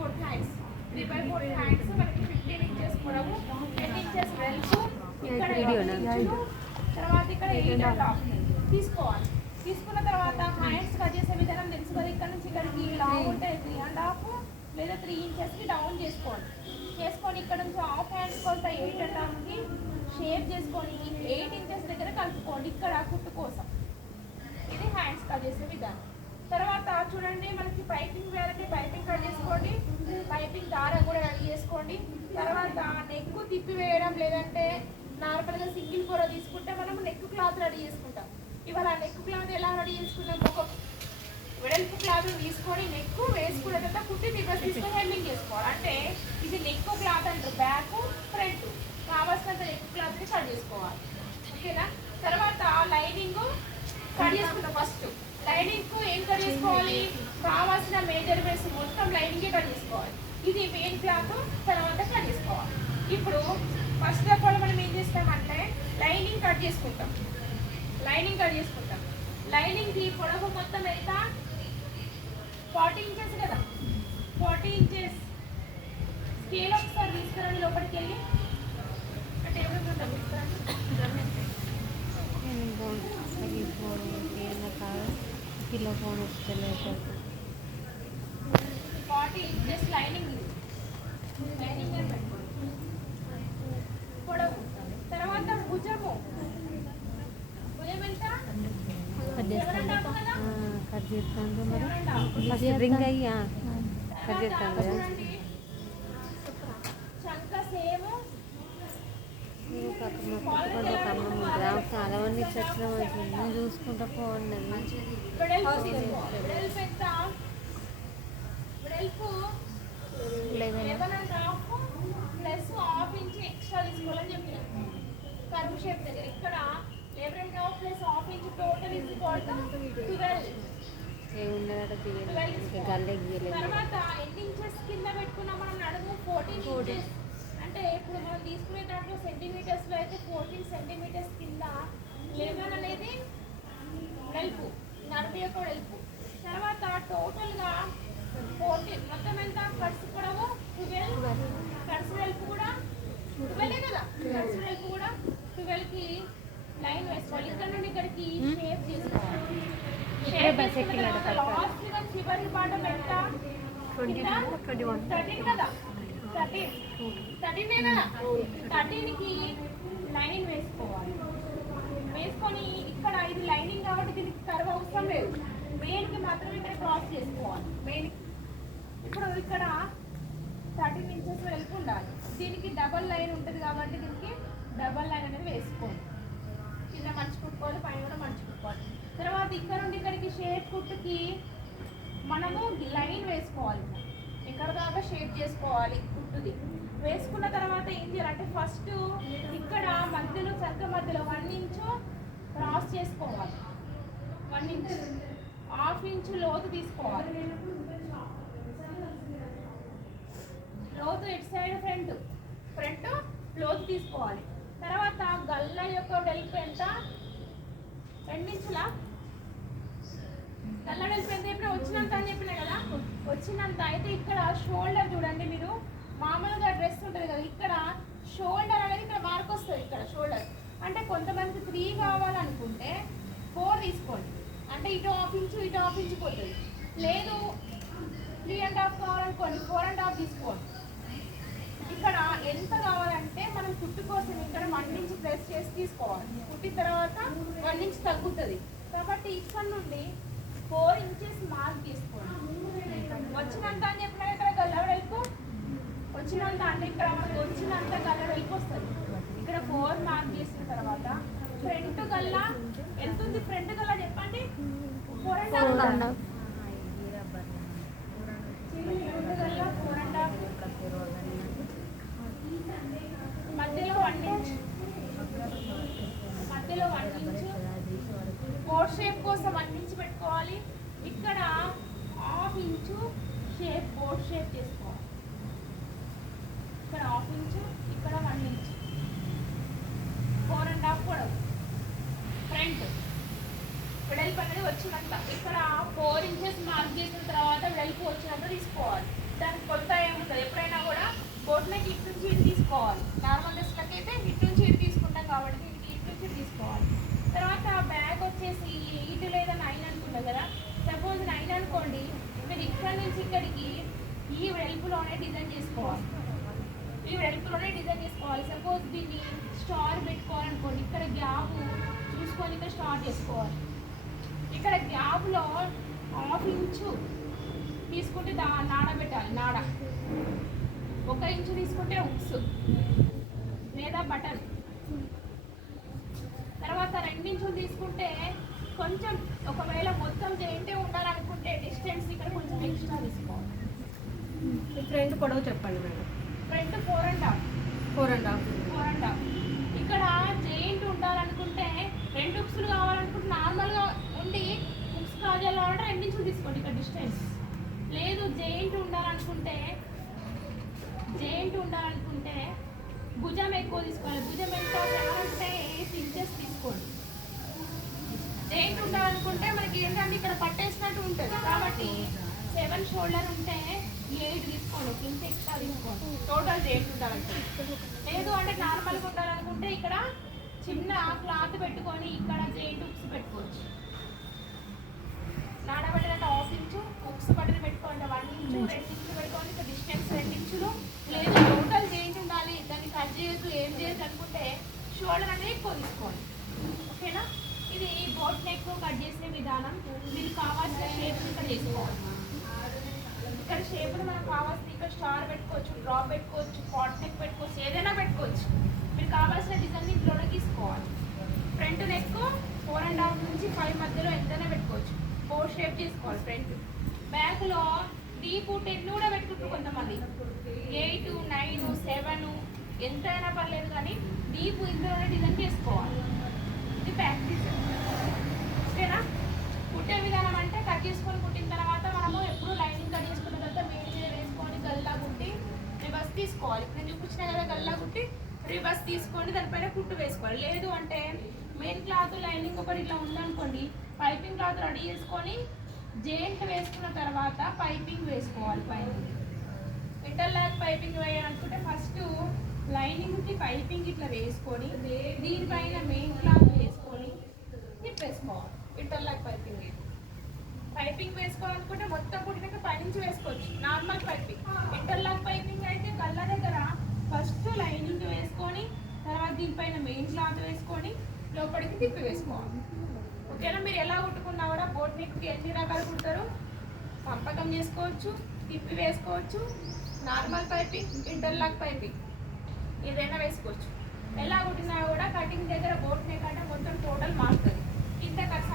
3/4 hands. 3/4 hands మనకి 15 inches పొడవు, 10 inches వెడల్పు, ఇక్కడ తర్వాత ఇక్కడ 8.5 తీసుకోవాలి. తీసుకున్న తర్వాత హ్యాండ్స్ కట్ చేసే విధానం తెలుసు కదా, ఇక్కడ నుంచి ఇక్కడికి లాంగ్ ఉంటే 3.5 లేదా 3 ఇంచెస్కి డౌన్ చేసుకోండి. చేసుకొని ఇక్కడ నుంచి హాఫ్ హ్యాండ్స్ కొంత 8.5కి షేప్ చేసుకొని 8 ఇంచెస్ దగ్గర కలుపుకోండి ఇక్కడ కుట్టు కోసం. ఇది హ్యాండ్స్ కట్ చేసే విధానం. తర్వాత చూడండి మనకి పైపింగ్ వేయాలంటే పైపింగ్ కట్ చేసుకోండి, పైపింగ్ దారం కూడా రెడీ చేసుకోండి. తర్వాత నెక్ తిప్పి వేయడం లేదంటే నార్మల్గా సింగిల్ పొర తీసుకుంటే మనం నెక్ క్లాత్ రెడీ చేసుకుంటాం. ఇవాళ నెక్ క్లాత్ ఎలా రెడీ చేసుకుంటాం, ఒక వెడల్పు క్లాత్ తీసుకొని నెక్ వేసుకున్న తర్వాత కుట్టి రివర్స్ తీసుకొని హెమ్మింగ్ చేసుకోవాలి. అంటే ఇది నెక్ క్లాత్ అంటారు, బ్యాక్ ఫ్రంట్ కావాల్సినంత నెక్ క్లాత్ని కట్ చేసుకోవాలి. ఓకేనా? తర్వాత లైనింగ్ కట్ చేసుకుంటాం. ఫస్ట్ లైనింగ్ ఏం కట్ చేసుకోవాలి, కావాల్సిన మెజర్మెంట్స్ మొత్తం లైనింగే కట్ చేసుకోవాలి. ఇది మెయిన్ క్లాత్ తర్వాత కట్ చేసుకోవాలి. ఇప్పుడు ఫస్ట్ ఆఫ్ ఆల్ మనం ఏం చేస్తామంటే లైనింగ్ కట్ చేసుకుంటాం. లైనింగ్కి పొడవు మొత్తం ఎంత, 40 ఇంచెస్ కదా, 40 ఇంచెస్. స్కేల్ ఒకసారి తీసుకురండి లోపలికి వెళ్ళి, అంటే ఎవరు కిలో ఫోన్ వస్తలే 40 ఇంచెస్ లైనింగ్ పొడవు. తర్వాత భుజము ఎంత, కట్ చేస్తాను మరి రింగ్ అయ్యా కట్ చేస్తాను కదా. చంక సేమ్ చాలా మంది చచ్చిన మంచిది చూసుకుంటా పోండి. ప్లస్ హాఫ్ ఇంచ్ ఎక్స్ట్రా తీసుకోవాలని చెప్పిన కర్వ్ షేప్ దగ్గర. ఇక్కడ 11.5 plus half inch total is equal to 12. తర్వాత ఎన్ని ఇంచెస్ కింద పెట్టుకున్నాం మనం నడుము, 14 ఇంచెస్. అంటే ఇప్పుడు మనం తీసుకునే దాంట్లో సెంటీమీటర్స్లో అయితే 14 సెంటీమీటర్స్ కింద 11 అనేది వెడల్పు, నడుము యొక్క వెడల్పు. తర్వాత టోటల్గా 14 మొత్తం ఎంత, ఖర్చు పొడవు 12, ఖర్చు వెడల్పు కూడా 12 కదా, ఖర్చు వెడల్పు కూడా 12కి లైన్ వేసుకోవాలి. ఇక్కడ నుండి ఇక్కడికి షేప్ చేసుకోవాలి. లాస్ట్ చివరి పాఠం ఎంత, 13 కదా, 13 కదా, 13కి లైన్ వేసుకోవాలి. వేసుకొని ఇక్కడ ఇది లైనింగ్ కాబట్టి దీనికి కర్వ్ అవసరం లేదు, మెయిన్కి మాత్రం ఇక్కడ క్రాస్ చేసుకోవాలి. మెయిన్ ఇప్పుడు ఇక్కడ 13 ఇంచెస్ వెళ్తూ ఉండాలి. దీనికి డబల్ లైన్ ఉంటుంది కాబట్టి దీనికి డబల్ లైన్ అనేది వేసుకోండి. కింద మంచి కుట్టుకోవాలి, పైన కూడా మంచి కుట్టుకోవాలి. తర్వాత ఇక్కడ నుండి ఇక్కడికి షేప్ కుట్టుకి మనము లైన్ వేసుకోవాలి. ఇక్కడ దాకా షేప్ చేసుకోవాలి కుట్టుది. వేసుకున్న తర్వాత ఏం చేయాలంటే ఫస్ట్ ఇక్కడ మధ్యలో చక్క మధ్యలో 1 ఇంచు క్రాస్ చేసుకోవాలి. 1 ఇంచ్, హాఫ్ ఇంచు లోతు తీసుకోవాలి. లోతు ఎటు సైడ్ ఫ్రంట్ లోతు తీసుకోవాలి. తర్వాత గల్ల యొక్క వెడల్పు ఎంత, 2 ఇంచుల గల్ల వెడల్పు ఎంత చెప్పిన, వచ్చినంత అని చెప్పినా కదా, వచ్చినంత. అయితే ఇక్కడ షోల్డర్ చూడండి, మీరు మామూలుగా డ్రెస్ ఉంటుంది కదా, ఇక్కడ షోల్డర్ అనేది ఇక్కడ మార్క్ వస్తుంది. ఇక్కడ షోల్డర్ అంటే కొంతమంది 3 కావాలనుకుంటే 4 తీసుకోండి, అంటే ఇటు హాఫ్ ఇంచు ఇటు హాఫ్ ఇంచు పోతుంది. లేదు 3.5 కావాలనుకోండి, 4.5 తీసుకోండి. ఇక్కడ ఎంత కావాలంటే మనం కుట్టు కోసం ఇక్కడ 1 ఇంచ్ ప్రెస్ చేసి తీసుకోవాలి. కుట్టిన తర్వాత 1 ఇంచ్ తగ్గుతుంది కాబట్టి ఇక్కడ నుండి 4 ఇంచెస్ మార్క్ తీసుకోండి. వచ్చినంత అని చెప్పినా ఇక్కడ గల్ల వెడల్పు వచ్చినంత, అంటే ఇక్కడ మనకు వచ్చినంత గల్ల వెడల్పు వస్తుంది. ఇక్కడ 4 మార్క్ చేసిన తర్వాత ఫ్రంట్ గల్ల ఎంత ఉంది, ఫ్రంట్ గల్ల చెప్పండి, 4.5. మధ్యలో 1 ఇంచ్, మధ్యలో 1 ఇంచ్ కోట్ షేప్ కోసం 1 ఇంచ్ పెట్టుకోవాలి. ఇక్కడ half inch shape boat shape చేసుకోవాలి. ఇక్కడ హాఫ్ ఇంచు, ఇక్కడ 1 ఇంచ్, 4.5 పొడవు. ఫ్రంట్ వెడల్పు అనేది వచ్చినంత, ఇక్కడ 4 ఇంచెస్ మార్క్ చేసిన తర్వాత వెడల్పు వచ్చినంత తీసుకోవాలి. దానికి కొలత తీసుకోవాలి. నార్మల్ డ్రెస్లకి అయితే ఇటు నుంచి ఇటు తీసుకుంటాం కాబట్టి ఇటు నుంచి ఇటు తీసుకోవాలి. తర్వాత బ్యాగ్ వచ్చేసి 8 లేదా 9 అనుకున్నాం కదా. సపోజ్ 9 అనుకోండి, మీరు ఇక్కడ నుంచి ఇక్కడికి ఈ వెడల్పులోనే డిజైన్ చేసుకోవాలి. ఈ వెడల్పులోనే డిజైన్ చేసుకోవాలి. సపోజ్ దీన్ని స్టార్ పెట్టుకోవాలనుకోండి, ఇక్కడ గ్యాప్ చూసుకొని ఇక్కడ స్టార్ట్ చేసుకోవాలి. ఇక్కడ గ్యాప్లో 1/2 ఇంచు తీసుకుంటే నాడబెట్టాలి. నాడ 1 ఇంచు తీసుకుంటే ఉక్స్ లేదా బటన్. తర్వాత 2 ఇంచులు తీసుకుంటే కొంచెం, ఒకవేళ మొత్తం జాయింటే ఉండాలనుకుంటే డిస్టెన్స్ ఇక్కడ కొంచెం ఎక్స్ట్రా తీసుకోవాలి. ఫ్రంట్ పొడవు చెప్పండి మేడం. ఫ్రంట్ 4.5. 4.5. ఇక్కడ జాయింట్ ఉండాలనుకుంటే 2 ఉక్స్లు కావాలనుకుంటే నార్మల్గా ఉండి ఉక్స్ కావాలంటే 2 ఇంచులు తీసుకోండి ఇక్కడ డిస్టెన్స్. లేదు జాయింట్ ఉండాలనుకుంటే భుజం ఎక్కువ తీసుకోవాలి. భుజం ఎంత అంటే 8 ఇంచెస్ తీసుకోండి. జాయింట్ ఉండాలనుకుంటే మనకి ఏంటంటే ఇక్కడ పట్టేసినట్టు ఉంటుంది కాబట్టి 7 షోల్డర్ ఉంటే 8 తీసుకోండి. 1 ఇంచ్ ఎక్స్ట్రా తీసుకోండి టోటల్ జాయింట్ ఉండాలంటే. లేదు అంటే నార్మల్గా ఉండాలనుకుంటే ఇక్కడ చిన్న క్లాత్ పెట్టుకొని ఇక్కడ జాయింట్ ఉక్స్ పెట్టుకోవచ్చు. నాడబెట్టినట్టు 1/2 ఇంచు ఉక్స్ బటన్ పెట్టుకోండి. 1 ఇంచు 2 ఇంచులు పెట్టుకోండి. ఇక్కడ డిస్టెన్స్ 2 ఇంచులు. లేదు టోటల్ జాయింట్ ఉండాలి, దాన్ని కట్ చేయొద్దు, ఏం చేయొద్దు అనుకుంటే షోల్డర్ అనేది ఎక్కువ తీసుకోండి. ఓకేనా? ఇది బోట్ నెక్ కట్ చేసే విధానం. మీకు కావాల్సిన షేప్ ఇక్కడ చేసుకోవాలి. ఇక్కడ షేప్లు మనకు కావాల్సిన ఇక్కడ స్టార్ పెట్టుకోవచ్చు, డ్రాప్ పెట్టుకోవచ్చు, పాట్ నెక్ పెట్టుకోవచ్చు, ఏదైనా పెట్టుకోవచ్చు. మీకు కావాల్సిన డిజైన్ ఇంట్లోనే తీసుకోవాలి. ఫ్రంట్ నెక్ 4.5 నుంచి 5 మధ్యలో ఎంతైనా పెట్టుకోవచ్చు. 4 షేప్ చేసుకోవాలి ఫ్రంట్. బ్యాక్లో డీప్ 10 కూడా పెట్టుకుంటారు కొంతమంది. 8, 9, 7 ఎంతైనా పర్లేదు, కానీ డీప్ ఇంట్లోనే డిజైన్ చేసుకోవాలి. ఇది బ్యాక్ డిజైన్. ఓకేనా? కుట్టే విధానం అంటే కట్ చేసుకొని కుట్టిన తర్వాత మనము ఎప్పుడు లైనింగ్ కట్ చేసుకున్న తర్వాత మెయిన్ మీద వేసుకొని గల్లా కుట్టి రివర్స్ తీసుకోవాలి. నేను చూపించిన కదా గల్లా కుట్టి రివర్స్ తీసుకొని దానిపైన కుట్టు వేసుకోవాలి. లేదు అంటే మెయిన్ క్లాత్ లైనింగ్ ఒకటి ఇట్లా ఉందనుకోండి, పైపింగ్ క్లాత్ రెడీ చేసుకొని జాయింట్ వేసుకున్న తర్వాత పైపింగ్ వేసుకోవాలి. పైన ఇంటర్లాక్ పైపింగ్ వేయాలనుకుంటే ఫస్ట్ లైనింగ్కి పైపింగ్ ఇట్లా వేసుకొని దీనిపైన మెయిన్ క్లాత్ వేసుకొని తిప్పేసుకోవాలి. ఇంటర్లాక్ పైపింగ్ వేసుకోవాలనుకుంటే మొత్తం కుట్టినాక పైనుంచి వేసుకోవచ్చు. Normal piping. ఇంటర్లాక్ పైపింగ్ అయితే కళ్ళ దగ్గర ఫస్ట్ లైనింగ్ వేసుకొని తర్వాత దీనిపైన మెయిన్ క్లాత్ వేసుకొని లోపలికి తిప్పి వేసుకోవాలి. ఓకేనా? మీరు ఎలా కుట్టుకున్నా కూడా బోట్ నెక్కి ఎన్ని రకాలు కుడతారు, పంపకం చేసుకోవచ్చు, తిప్పి వేసుకోవచ్చు, నార్మల్ పైపింగ్, ఇంటర్లాక్ పైపింగ్ ఏదైనా వేసుకోవచ్చు. ఎలా కుట్టినా కూడా కటింగ్ దగ్గర బోట్ నెక్ అంటే మొత్తం టోటల్ మారుతుంది. ఇంత కట్స్